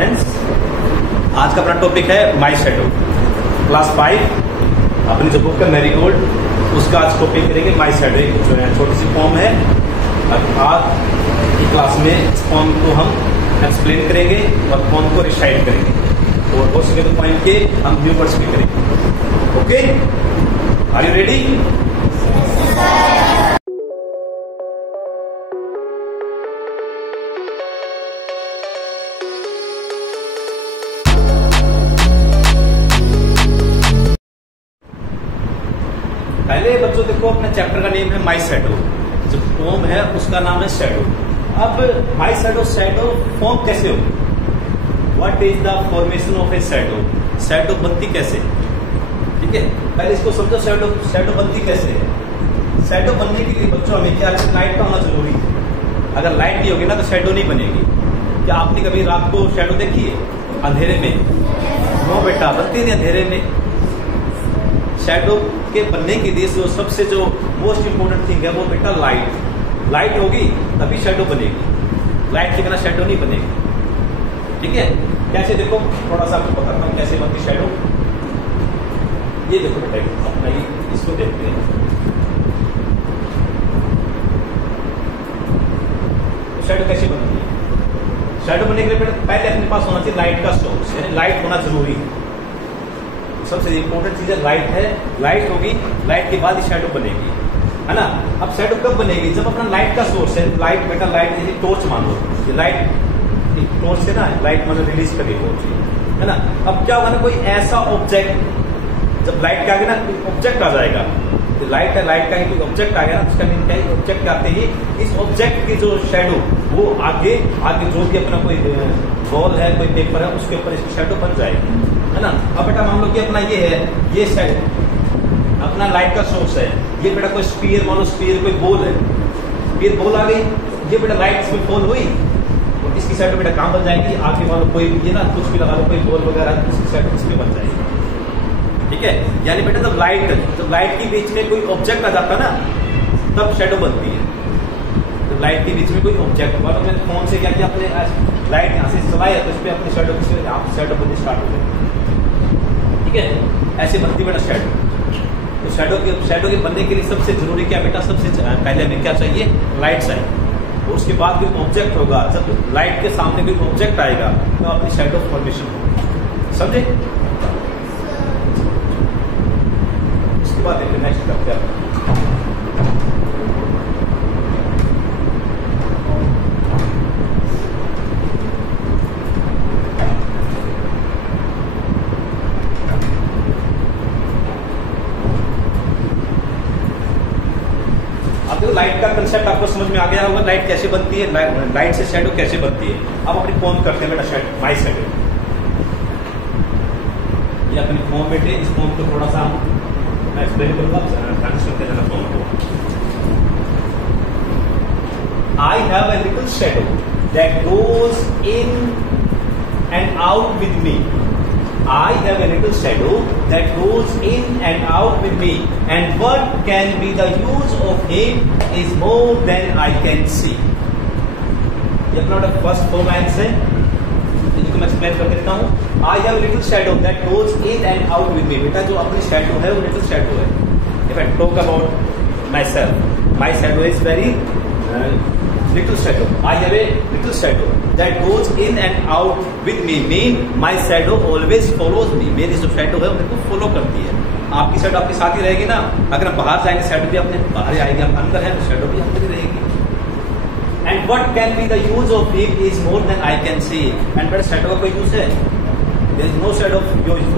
Friends, आज का अपना टॉपिक है माई शैडो। क्लास 5 अपनी जो बुक है मैरीगोल्ड, उसका आज टॉपिक करेंगे माई शैडो। जो है छोटी सी फॉर्म है, आज की क्लास में इस फॉर्म को हम एक्सप्लेन करेंगे और फॉर्म को रिसाइट करेंगे और हो सके तो पॉइंट के हम न्यू वर्ड्स भी करेंगे। Okay, are you ready? पहले बच्चों देखो, अपने चैप्टर का नेम है माई शैडो। जो फॉर्म है उसका नाम है शैडो। अब माई शैडो, शैडो फॉर्म कैसे हो? What is the formation of A shadow? Shadow बनती कैसे? ठीक है, पहले इसको समझो। शैडो बनती कैसे है? शैडो बनने के लिए बच्चों हमें क्या है, लाइट का होना जरूरी है। अगर लाइट नहीं होगी ना तो शैडो नहीं बनेगी। क्या आपने कभी रात को शैडो देखी है अंधेरे में? नो बेटा, बनती नहीं अंधेरे में। शैडो के बनने के लिए सबसे जो मोस्ट इंपोर्टेंट थिंग है वो बेटा लाइट। लाइट होगी तभी शैडो बनेगी, लाइट के बिना शैडो नहीं बनेगी। ठीक है, कैसे देखो, थोड़ा सा आपको बताता हूँ कैसे बनती शैडो। ये देखो बेटा, अपना ये इसको देखते हैं। शैडो कैसे बनती है? शैडो बनने के लिए बेटा पहले अपने पास होना चाहिए लाइट का सोर्स, यानी लाइट होना जरूरी है। सबसे इंपॉर्टेंट चीज है लाइट है। लाइट होगी, लाइट के बाद ही शैडो बनेगी, है ना। अब शैडो कब बनेगी? जब अपना लाइट का सोर्स है। लाइट बेटा, लाइट जैसे टॉर्च मान लो, ये लाइट टॉर्च से ना लाइट मतलब रिलीज करेगी टॉर्च, है ना। अब क्या होगा ना, कोई ऐसा ऑब्जेक्ट, जब लाइट के आगे ना कोई ऑब्जेक्ट आ जाएगा, तो लाइट है, लाइट का ही कोई ऑब्जेक्ट आ गया ना, उसका मीन क्या है, ऑब्जेक्ट आते ही इस ऑब्जेक्ट की जो शैडो वो आगे जो भी अपना कोई बॉल है, कोई पेपर है, उसके ऊपर इसकी शैडो बन जाएगी, है ना। अब बेटा मान लो कि अपना ये है, ये शैडो अपना लाइट का सोर्स है। ये बेटा कोई स्पीयर, मान लो स्पीयर कोई बॉल है, स्पीयर बॉल आ गई, ये बेटा लाइट इसमें फॉल हुई और इसकी शैडो बेटा कहाँ बन जाएगी? आगे मान लो कोई ये ना कुछ भी लगा लो, कोई बॉल वगैरह, इसकी शैडो इसमें बन जाएगी। ठीक है, यानी बेटा जब लाइट के बीच में कोई ऑब्जेक्ट आ जाता है ना, तब शैडो बनती है। तो लाइट के बीच में कोई ऑब्जेक्ट, मतलब मैंने फोन से क्या किया, अपने लाइट यहाँ से चलाई है तो इस पर अपनी शैडो बननी स्टार्ट हो गई। ठीक है, ऐसे बनती बेटा शैडो। तो शैडो के बनने के लिए सबसे जरूरी क्या बेटा? सबसे पहले हमें क्या चाहिए? लाइट चाहिए। और उसके बाद कोई ऑब्जेक्ट होगा। जब लाइट के सामने कोई ऑब्जेक्ट आएगा तो अपनी शैडो फॉर्मेशन होगी। समझे? उसके बाद देखिए नेक्स्ट स्टेप क्या है। लाइट का कंसेप्ट आपको समझ में आ गया होगा, लाइट कैसे बनती है, लाइट से शैडो कैसे बनती है। अब अपनी फॉर्म करते हैं बेटा, शैडो, माई शैडो। ये अपनी फॉर्म बेटे, इस फॉर्म को थोड़ा सा मैं एक्सप्लेन करूंगा, ट्रांसलेट करते हैं फॉर्म को। I have a little shadow that goes in and out with me. I have a little shadow that goes in and out with me, and what can be the use of him is more than I can see. ये अपना first फॉर्मेंस है, इसको मैं explain कर देता हूँ। I have a little shadow that goes in and out with me. बेटा जो अपनी शैडो है वो लिटिल शैडो है। If I talk about myself, my shadow is very little shadow. I have a little shadow that goes in and out with me. Mean my shadow always follows me. मेरी जो shadow है वो मेरे को follow करती है। आपकी shadow आपके साथ ही रहेगी ना। अगर हम बाहर जाएंगे शैडो भी अपने बाहर आएगी, हम अंदर हैं तो शैडो भी अंदर ही रहेगी। And what can be the use of it is more than I can see. And बेटा शैडो का कोई यूज है? There is no shadow of use.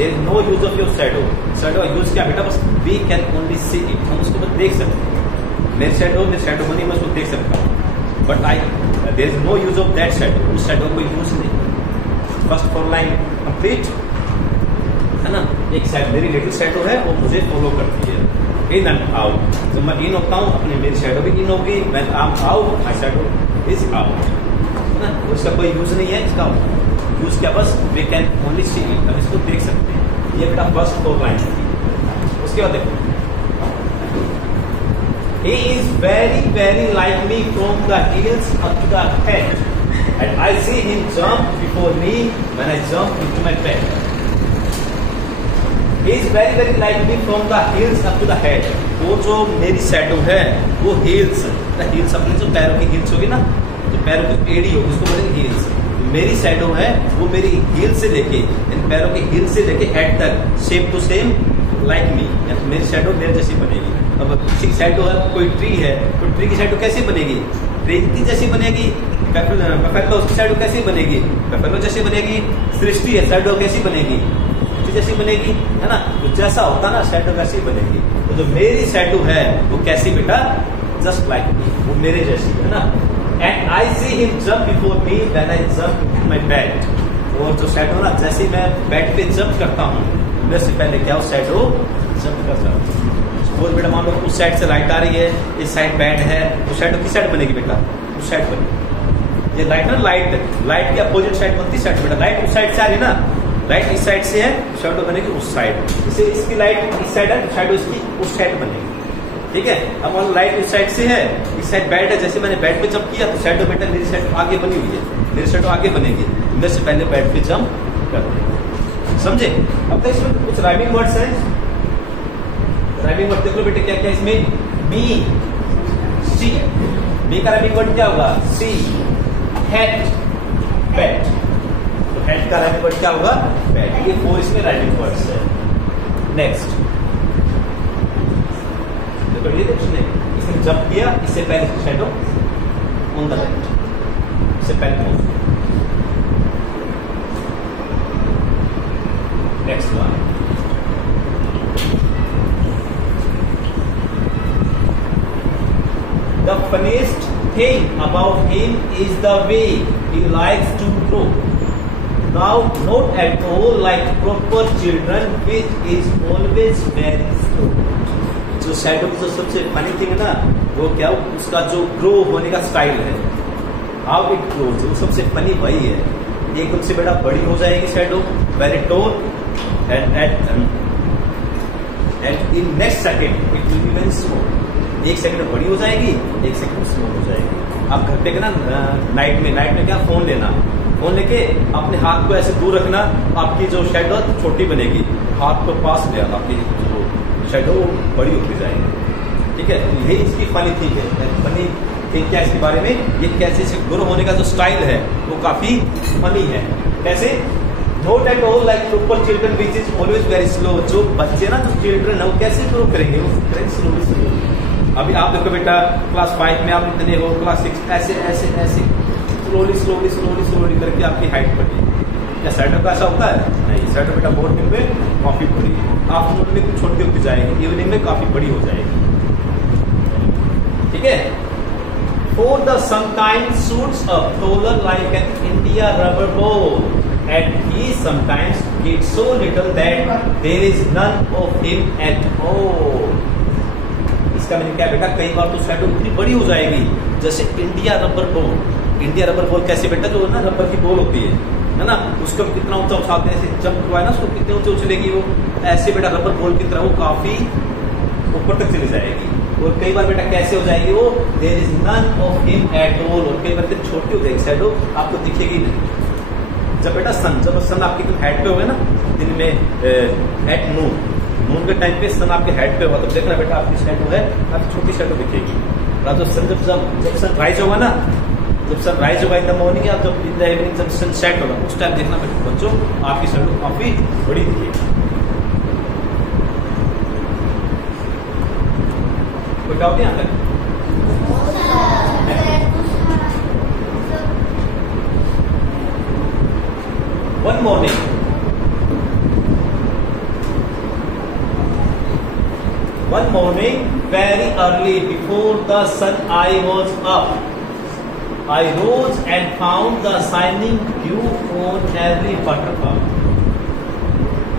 There is no use of your shadow. Shadow का use क्या बेटा? बस we can only see it. हम उसको बस देख सकते हैं। मेरी शैडो बनी, मैं उसको देख सकता हूँ, but there is no use of that shadow. उस शैडो कोई यूज नहीं। फर्स्ट फोर लाइन कंप्लीट, है ना। एक साइड मेरी लिटिल शैडो है और मुझे फॉलो करती है इन एंड आउट। जब मैं इन होता हूँ अपनी, मेरी शैडो भी इन होगी। When I am out, my shadow is out, है ना। उसका कोई यूज नहीं है। इसका यूज क्या? बस we can only see it, हम इसको देख सकते हैं। ये बेटा फर्स्ट फोर लाइन। उसके बाद देखो, He is very, very like me from the heels up to the head. and I see him jump before me when I jump into my bed. He is very very like me from the heels up to the head. वो जो मेरी shadow है वो heels अपने जो पैरों की heels होगी ना, जो पैरों की एड़ी होगी उसको बोलेंगे heels. मेरी शैडो है वो मेरी हील से लेके इन पैरों के हील से लेके हेड तक same to same like me, मेरी शैडो मेरे जैसी बनेगी. अब किसी की शैडो है, कोई ट्री है तो ट्री की शैडो कैसी बनेगी? ट्री की जैसी बनेगी. बफेलो उसकी शैडो कैसी बनेगी? बफेलो जैसी बनेगी. सृष्टि है, शैडो कैसी बनेगी? सृष्टि जैसी बनेगी, है ना. तो जैसा होता ना शैडो वैसी बनेगी. तो जो मेरी शैडो है वो कैसी बेटा? जस्ट लाइक मी, वो मेरे जैसी है ना. And I see him jump before me when I jump into my bed. और जो शैडो ना जैसे मैं बेड पे जंप करता हूँ मेरे से पहले क्या वो शैडो जंप कर जाता है. और बेटा मान लो उस साइड से लाइट आ रही है, इस साइड बेड है, तो शैडो किस साइड बनेगी बेटा? उस साइड बनेगी. ये लाइट ना लाइट की अपोजिट साइड बनती साइड बेटा. लाइट उस साइड से आ रही ना, लाइट इस साइड से है, शैडो बनेगी उस साइड. जैसे इसकी लाइट इस साइड है, शैडो इसकी उस साइड बनेगी. ठीक है. अब मान लो लाइट इस साइड से है, इस साइड बेड है, जैसे मैंने बेड पे जंप किया तो शैडो बेटा मेरी साइड आगे बनी हुई है, मेरी शैडो आगे बनेगी. मेरे से पहले बेड पे जंप करते हैं. समझे? अब तो इसमें कुछ राइमिंग वर्ड्स हैं. राइमिंग वर्ड देख लो बेटे क्या क्या इसमें. मी, सी. मी का राइमिंग वर्ड क्या होगा? सी. Head, bed. तो हेड का राइमिंग वर्ड क्या होगा? बेड. ये 4 इसमें राइमिंग वर्ड्स है. नेक्स्ट देखो, ये देखो इसने जंप किया, इससे पहले शैडो ऑन द राइट, इससे पहले. Next one. The funniest thing about him is the way he likes to grow. Now, not at all like proper children, which is always very slow. जो shadow की जो सबसे funny thing है ना, वो क्या? उसका जो ग्रो होने का स्टाइल है, हाउ इट ग्रोज, वो सबसे फनी वही है. एकदम से बेटा बड़ी हो जाएगी shadow, very toll, and in next second it will be very slow. एक सेकंड में बड़ी हो जाएगी, एक सेकंड में स्लो हो जाएगी. आप घर पे ना नाइट में क्या फोन लेना, फोन लेके अपने हाथ को ऐसे दूर रखना, आपकी जो शैडो छोटी बनेगी. हाथ को पास ले आना, आपकी जो शैडो बड़ी होती जाएगी. ठीक है. तो यही इसकी फनी थिंग है. फनी थिंग क्या इसके बारे में? ये कैसे से ग्रो होने का जो स्टाइल है वो काफी फनी है. कैसे? Not at all like proper children which is always very slow. जो बच्चे ना, जो चिल्ड्रन है वो कैसे ग्रो करेंगे? वो करेंगे स्लोली. अभी आप देखो बेटा क्लास 5 में आप इतने हो, क्लास 6 ऐसे ऐसे ऐसे स्लोली करके आपकी हाइट बढ़ेगी. क्या शैडो का ऐसा होता है? नहीं. शैडो बेटा मॉर्निंग में काफी बड़ी, आफ्टरनून में कुछ छोटी होती जाएगी, इवनिंग में काफी बड़ी हो जाएगी. ठीक है. For the sometimes shoots up taller like an India rubber ball, and he sometimes gets so little that there is none of him at all. इसका मैंने क्या बेटा? कई बार तो शैडो इतनी बड़ी हो जाएगी जैसे India rubber ball. India rubber ball कैसे बेटा? जो ना रबर की बॉल होती है ना, उसको कितना ऊंचा उछालते हैं, ऐसे जंप हुआ है ना, उसको कितने ऊंचे उछलेगी वो. ऐसे बेटा रबर बॉल की तरह वो काफी ऊपर तक चली जाएगी. और कई बार बेटा कैसे हो जाएगी वो? There is none of him at all. और कई बार छोटी हो जाएगी शैडो, आपको दिखेगी नहीं. जब बेटा जब सन आपके हेड पे होगा ना दिन में, एट नून के टाइम पे सन आपके हेड पे होगा, तो देखना बेटा आपकी शैडो है काफी छोटी शैडो दिखेगी. और जब सन राइज होगा ना, जब सन राइज होगा इन द मॉर्निंग या जब इन द इवनिंग जब सन सेट होगा, उस टाइम देखना बेटा बच्चों आपकी शैडो काफी बड़ी दिखेगी. कोई डाउट नहीं आता? One morning, very early before the sun I was up, I rose and found the shining dew on every buttercup.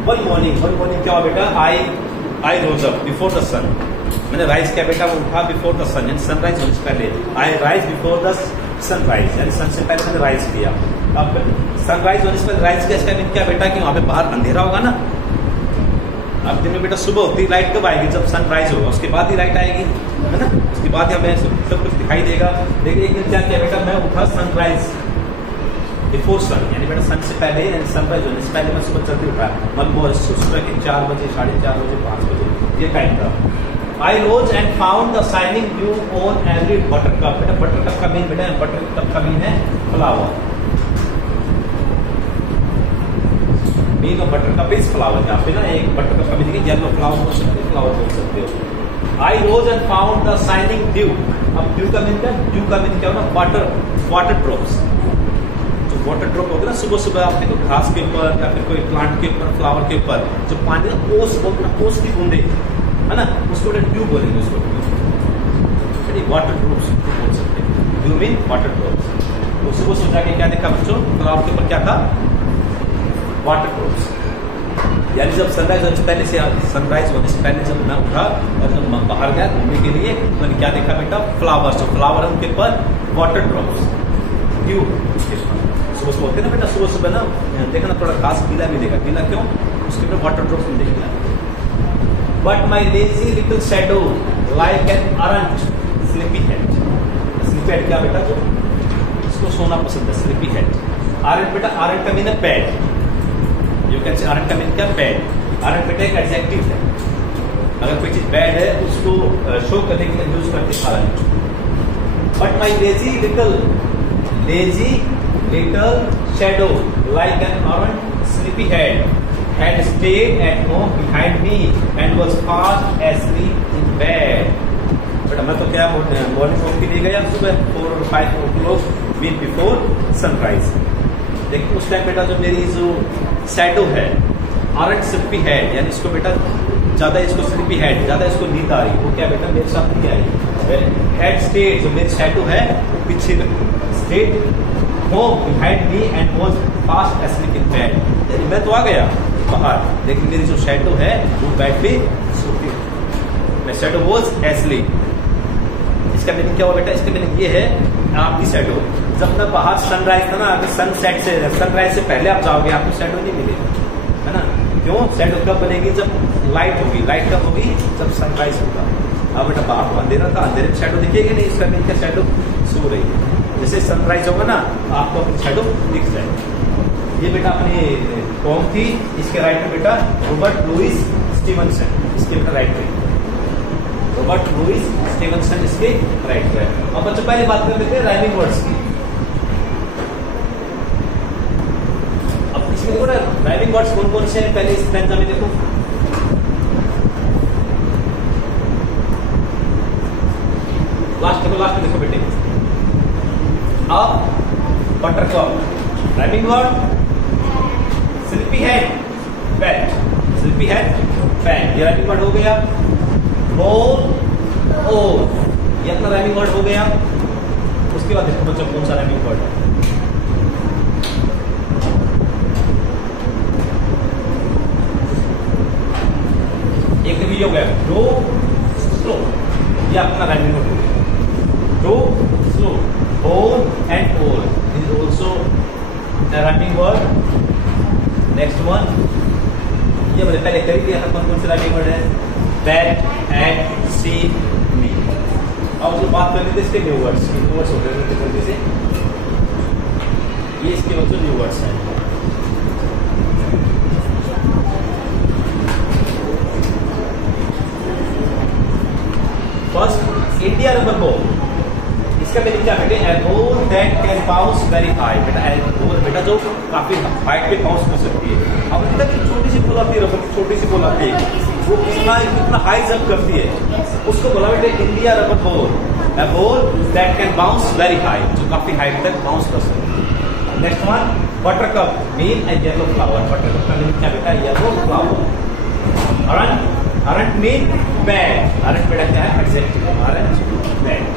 One morning क्या हुआ बेटा? I rose up before the sun. मैंने राइज किया बेटा, वो उठा बिफोर द सन, यानी sunrise होने से पहले. आई राइज बिफोर द सनराइज, यानी सन से पहले मैंने राइज किया. अब सनराइज होने से पहले राइज किया, इसका मीन क्या बेटा? कि वहां पे बाहर अंधेरा होगा ना. अब दिन में बेटा सुबह होती है, लाइट कब आएगी? जब सनराइज होगा, उसके बाद ही लाइट आएगी, है ना. उसके बाद ही हमें सब कुछ दिखाई देगा. लेकिन एक दिन क्या किया बेटा? मैं उठा सनराइज बिफोर सन, यानी बेटा सन से पहले, यानी सनराइज होने से पहले मैं सुबह जल्दी उठा, मतलब सुबह के 4 बजे, 4:30 बजे, 5 बजे, ये टाइम था। I rose and found the shining dew on every buttercup. बेटा बटर कप का मीन, बेटा बटर कप का मीन है flower, mean of buttercup is flower. यहाँ पे ना एक बटर कप का मीन है येलो फ्लावर बोल सकते हो, फ्लावर बोल सकते हो। I rose and found the shining dew. अब ड्यू का मीन क्या, ड्यू का मीन क्या होगा, वाटर ड्रॉप्स। जो वाटर ड्रॉप होगा ना सुबह सुबह आपने कोई घास के ऊपर या फिर कोई प्लांट के ऊपर, फ्लावर के ऊपर, जो पानी का ओस बोलते हैं, ओस की बूंदे है ना, उसको ड्यू बोलेंगे उसको, वाटर ड्रॉप्स बोल सकते हैं। Due mean water drops. तो सुबह सुबह जाके क्या देखा बच्चों, फ्लावर के ऊपर क्या था, वाटर ड्रॉप्स। यानी जब सनराइज होने से पहले से, सनराइज होने से पहले जब मैं उठा और जब मैं बाहर गया घूमने के लिए, मैंने क्या देखा बेटा, फ्लावर्स। जो फ्लावर है उनके ऊपर वाटर ड्रॉप्स, ड्यू। सुबह सुबह होते ना बेटा, सुबह सुबह ना देखना थोड़ा घास गीला मिलेगा, गीला क्यों, उसके ऊपर वाटर ड्रॉप्स मिलेगा। But my lazy little shadow like an aren't sleepy head. Sleepy head क्या बेटा, जो इसको सोना पसंद है, स्लीपी हेड। अरंट बेटा, अरंट का मीन है bad, you can say aren't का मीन क्या, बैड। अरंट बेटा एक एडजेक्टिव है, अगर कोई चीज बैड है उसको शो करने के लिए यूज करते हैं aren't. But my lazy little shadow like an errant sleepyhead had stayed at home behind me and was fast asleep in bed. But मैं तो क्या मॉर्निंग वॉक के लिए गया सुबह 4 और 5 o'clock बिफोर सनराइज। लेकिन उस टाइम बेटा जो मेरी जो शैडो है, अरंट स्लीपी हेड, यानी इसको बेटा ज्यादा, इसको स्लीपी हेड ज्यादा इसको नींद आ रही, वो क्या बेटा मेरे साथ नहीं आई। हेड स्टेड, जो मेरी शैडो है वो पीछे state home behind me and was fast asleep in bed. मैं तो आ गया बाहर, लेकिन मेरी जो शैडो है वो बेड पे सोती है। मैं शैडो was asleep। इसका मीनिंग क्या हुआ बेटा, इसका मीनिंग ये है, आपकी शैडो जब मैं बाहर सनराइज था ना, अगर सनसेट से, सनराइज से पहले आप जाओगे आपको शैडो नहीं मिलेगी, है ना। क्यों, शैडो कब बनेगी, जब लाइट होगी। लाइट कब होगी, जब सनराइज होगा। अब बेटा बाहर तो अंधेरा था, अंधेरे में शैडो दिखेगी नहीं, इसका मीनिंग क्या, शैडो सो रही है। जैसे सनराइज होगा ना आपको अपनी शैडो दिख जाएगी। ये बेटा अपनी कौन थी, इसके राइटर बेटा रॉबर्ट लुइस स्टीवनसन, इसके बेटा राइटर रॉबर्ट लुइस स्टीवनसन इसके राइटर है। अब बच्चों पहले बात कर लेते हैं राइमिंग वर्ड्स की। अब इसमें देखो ना राइमिंग वर्ड्स कौन कौन से हैं, पहले इस स्टैंजा में देखो। लास्ट में देखो बेटे, अब buttercup rhyming word, sleepy head bat, sleepy head bat, ये राइमिंग वर्ड हो गया। बोल ओ, ये अपना राइमिंग वर्ड हो गया। उसके बाद देखो बच्चों कौन सा राइमिंग वर्ड है, एक भी हो गया ड्रो स्लो, ये अपना राइमिंग वर्ड हो गया। Draw slow, Own and all is also a rhyming word. Next one, ये मैंने पहले कर दिया था, कौन कौन से rhyming word है, bat and see me। अब जो बात कर लेते इसके न्यू वर्ड्स, न्यू वर्ड्स होते हैं जल्दी से, ये इसके बच्चों न्यू वर्ड्स हैं। First, India rubber ball. इसका मीनिंग क्या बेटे, a ball that can bounce very high. बेटा बॉल बेटा जो काफी हाइट पे बाउंस कर सकती है। अब बेटा की छोटी सी बॉल आती है, रबर छोटी सी बॉल आती है, वो कितना हाई जंप करती है, उसको बोला बेटे India rubber ball. A ball that can bounce very high, जो काफी हाइट तक बाउंस कर सकती है। नेक्स्ट वन, बटरकप मीन ए येलो फ्लावर। बटरकप का मीनिंग क्या बेटा, yellow flower. Aren't mean bad, aren't बेटा क्या है, adjective, aren't bad.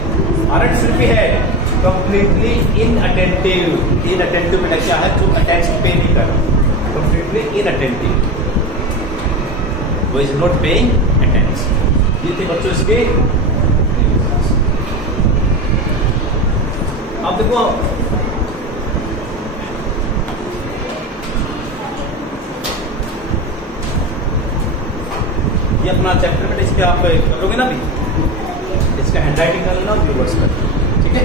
Aren't sleepy head, completely inattentive. Inattentive बेटा क्या है, जो अटेंशन पे नहीं कर रहा, कंप्लीटली इनअटेंटिव, वो इज नॉट पेइंग अटेंशन। ये थे बच्चों इसके। अब देखो ये अपना चैप्टर बेटा, इसके आप करोगे ना भी, इसका हैंड राइटिंग कर लेना और व्यूवर्स कर, ठीक है।